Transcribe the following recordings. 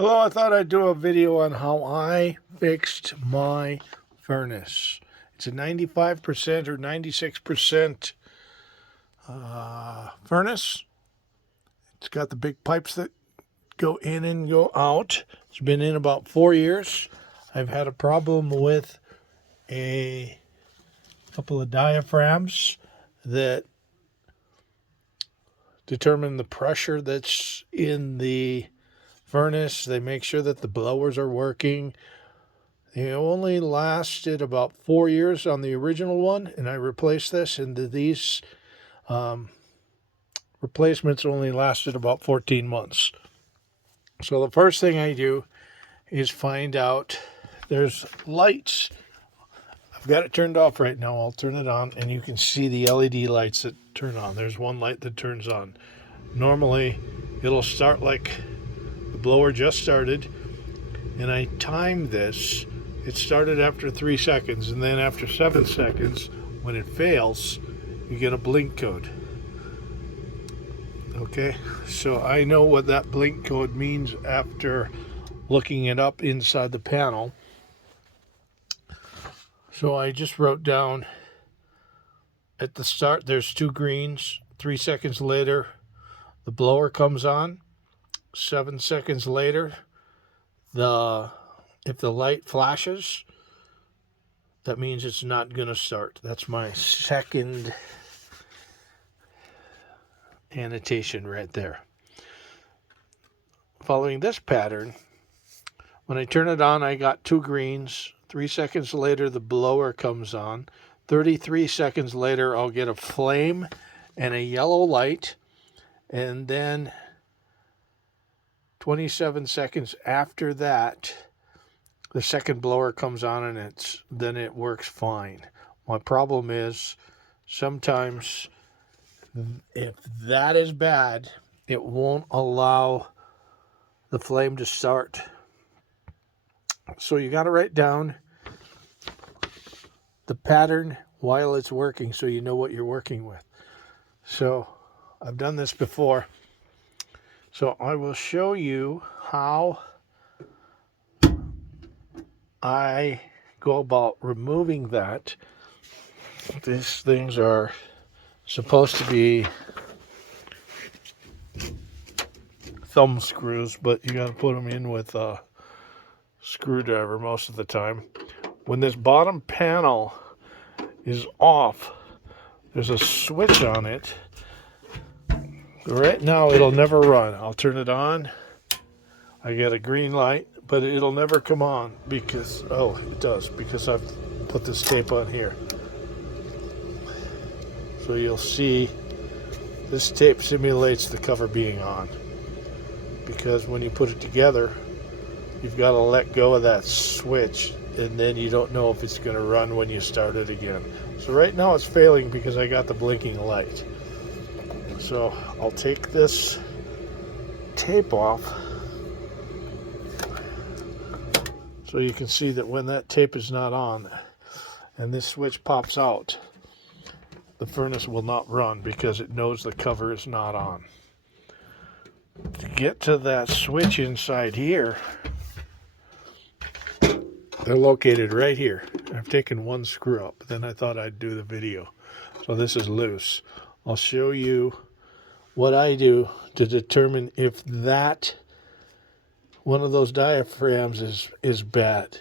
Hello, I thought I'd do a video on how I fixed my furnace. It's a 95% or 96% furnace. It's got the big pipes that go in and go out. It's been in about 4 years. I've had a problem with a couple of diaphragms that determine the pressure that's in the furnace. They make sure that the blowers are working. They only lasted about 4 years on the original one, and I replaced this, and these replacements only lasted about 14 months. So the first thing I do is find out there's lights. I've got it turned off right now. I'll turn it on, and you can see the LED lights that turn on. There's one light that turns on. Normally, it'll start like the blower just started, and I timed this. It started after 3 seconds, and then after 7 seconds, when it fails, you get a blink code. Okay, so I know what that blink code means after looking it up inside the panel. So I just wrote down at the start there's 2 greens. 3 seconds later, the blower comes on. 7 seconds later, if the light flashes, that means it's not going to start. That's my second annotation right there. Following this pattern, when I turn it on, I got 2 greens. 3 seconds later, the blower comes on. 33 seconds later, I'll get a flame and a yellow light. And then 27 seconds after that, the second blower comes on, and then it works fine. My problem is sometimes if that is bad, it won't allow the flame to start. So you got to write down the pattern while it's working so you know what you're working with. So I've done this before. So I will show you how I go about removing that. These things are supposed to be thumb screws, but you got to put them in with a screwdriver most of the time. When this bottom panel is off, there's a switch on it. Right now it'll never run. I'll turn it on. I get a green light, but it'll never come on because, oh, it does, because I've put this tape on here. So you'll see this tape simulates the cover being on, because when you put it together, you've got to let go of that switch, and then you don't know if it's going to run when you start it again. So right now it's failing because I got the blinking light. So I'll take this tape off so you can see that when that tape is not on and this switch pops out, the furnace will not run because it knows the cover is not on. To get to that switch inside here, they're located right here. I've taken one screw up, then I thought I'd do the video. So this is loose. I'll show you what I do to determine if that one of those diaphragms is bad.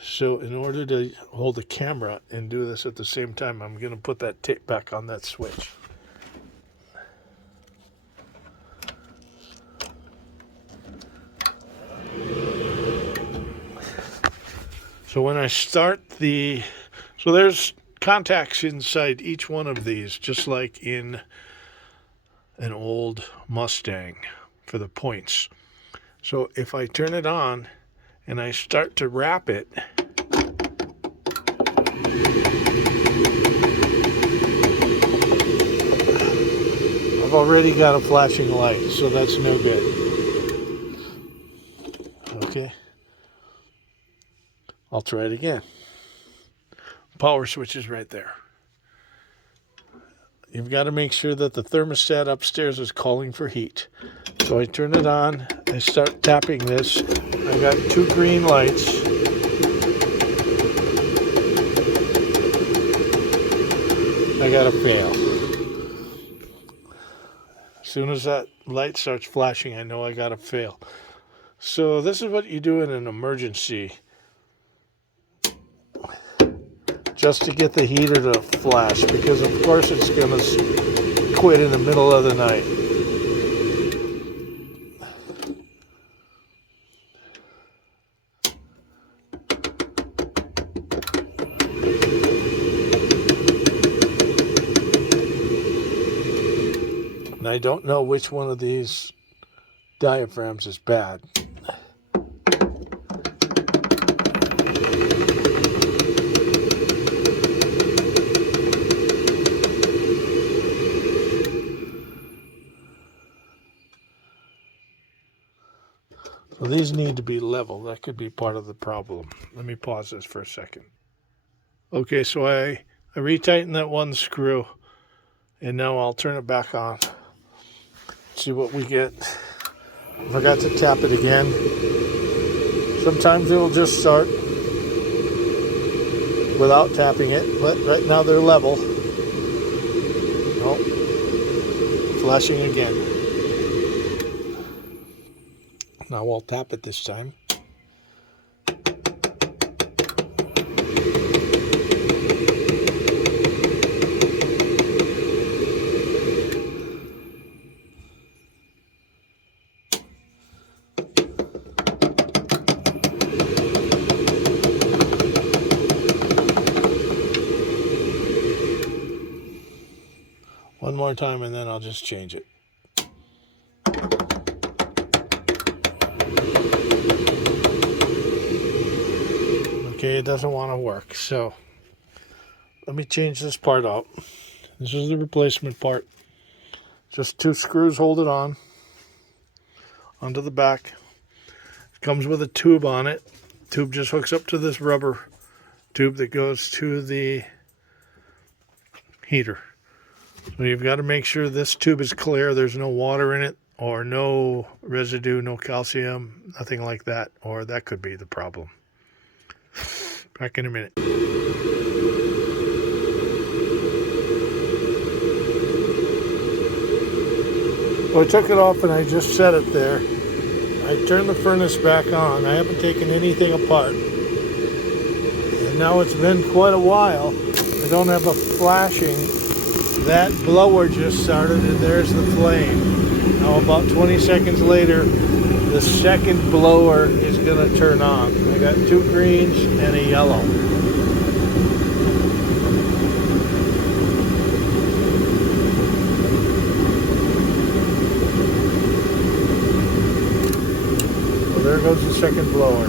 So in order to hold the camera and do this at the same time, I'm going to put that tape back on that switch. So when I start so there's contacts inside each one of these, just like in an old Mustang for the points. So if I turn it on and I start to wrap it, I've already got a flashing light, so that's no good. Okay. I'll try it again. Power switch is right there. you've got to make sure that the thermostat upstairs is calling for heat. So I turn it on, I start tapping this. I got 2 green lights. I got to fail. As soon as that light starts flashing, I know I got to fail. So this is what you do in an emergency, just to get the heater to flash, because of course it's going to quit in the middle of the night. And I don't know which one of these diaphragms is bad. So these need to be level. That could be part of the problem. Let me pause this for a second. Okay, so I retightened that one screw, and now I'll turn it back on. See what we get. Forgot to tap it again. Sometimes it'll just start without tapping it, but right now they're level. Oh, flashing again. Now I'll tap it this time. One more time and then I'll just change it. Okay, it doesn't want to work, so let me change this part out. This is the replacement part. Just 2 screws hold it on onto the back. It comes with a tube on it. Tube just hooks up to this rubber tube that goes to the heater. So you've got to make sure this tube is clear. There's no water in it, or no residue, no calcium, nothing like that, or that could be the problem. Back in a minute. Well, I took it off and I just set it there. I turned the furnace back on. I haven't taken anything apart. And now it's been quite a while. I don't have a flashing. That blower just started and there's the flame. Now about 20 seconds later, the second blower is going to turn on. I got 2 greens and a yellow. Well, there goes the second blower.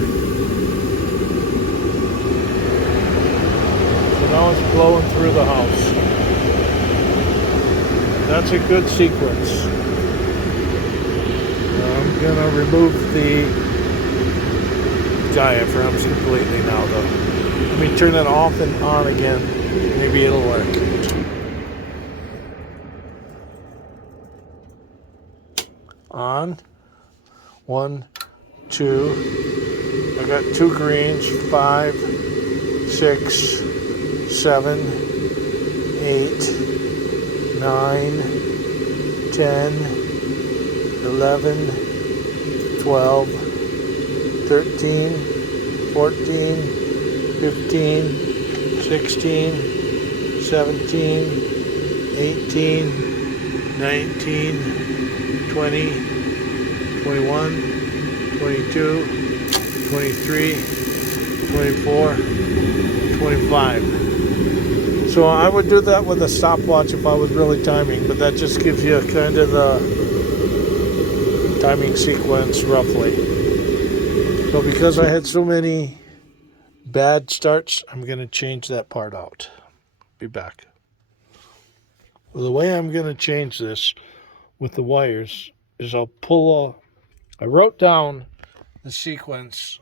So now it's blowing through the house. That's a good sequence. I'm going to remove the diaphragms completely now, though. Let me turn it off and on again. Maybe it'll work. On. 1, 2. I got 2 greens. 5, 6, 7, 8. 9, 10, 11, 12, 13, 14, 15, 16, 17, 18, 19, 20, 21, 22, 23, 24, 25. So I would do that with a stopwatch if I was really timing, but that just gives you kind of the timing sequence roughly. So because I had so many bad starts, I'm going to change that part out. Be back. Well, the way I'm going to change this with the wires is I wrote down the sequence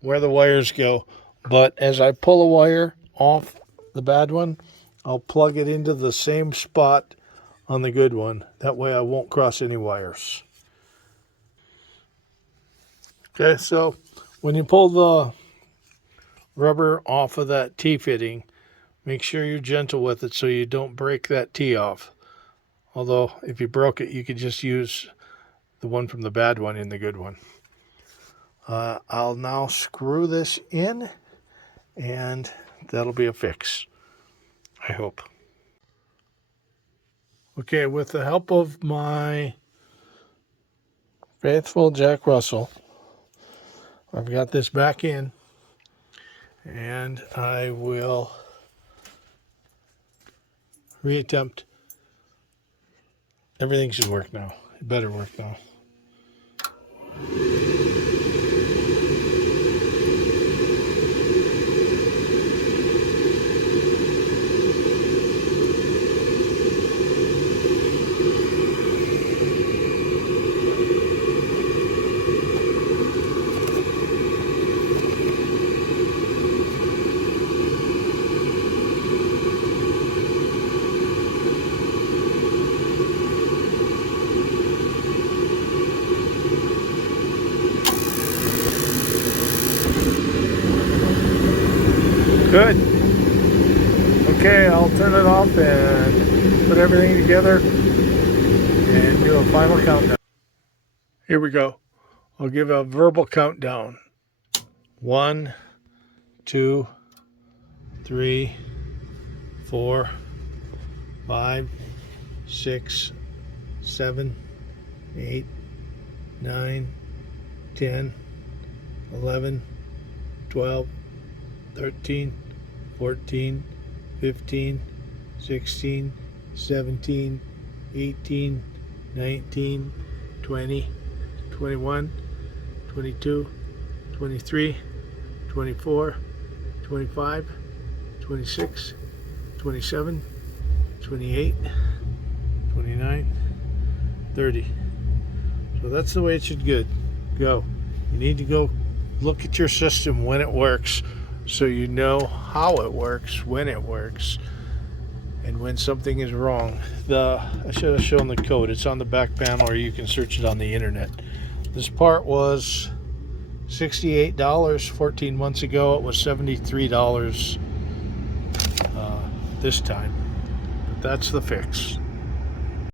where the wires go, but as I pull a wire off the bad one, I'll plug it into the same spot on the good one. That way I won't cross any wires. Okay, so when you pull the rubber off of that T-fitting, make sure you're gentle with it so you don't break that T off. Although if you broke it, you could just use the one from the bad one in the good one. I'll now screw this in, and that'll be a fix, I hope. Okay, with the help of my faithful Jack Russell, I've got this back in, and I will reattempt. Everything should work now. It better work now. Good. Okay, I'll turn it off and put everything together and do a final countdown. Here we go. I'll give a verbal countdown. 1, 2, 3, 4, 5, 6, 7, 8, 9, 10, 11, 12, 13, 14, 15, 16, 17, 18, 19, 20, 21, 22, 23, 24, 25, 26, 27, 28, 29, 30. So that's the way it should go. You need to go look at your system when it works, so you know how it works, when it works, and when something is wrong. I should have shown the code. It's on the back panel, or you can search it on the internet. This part was $68 14 months ago. It was $73 this time. But that's the fix.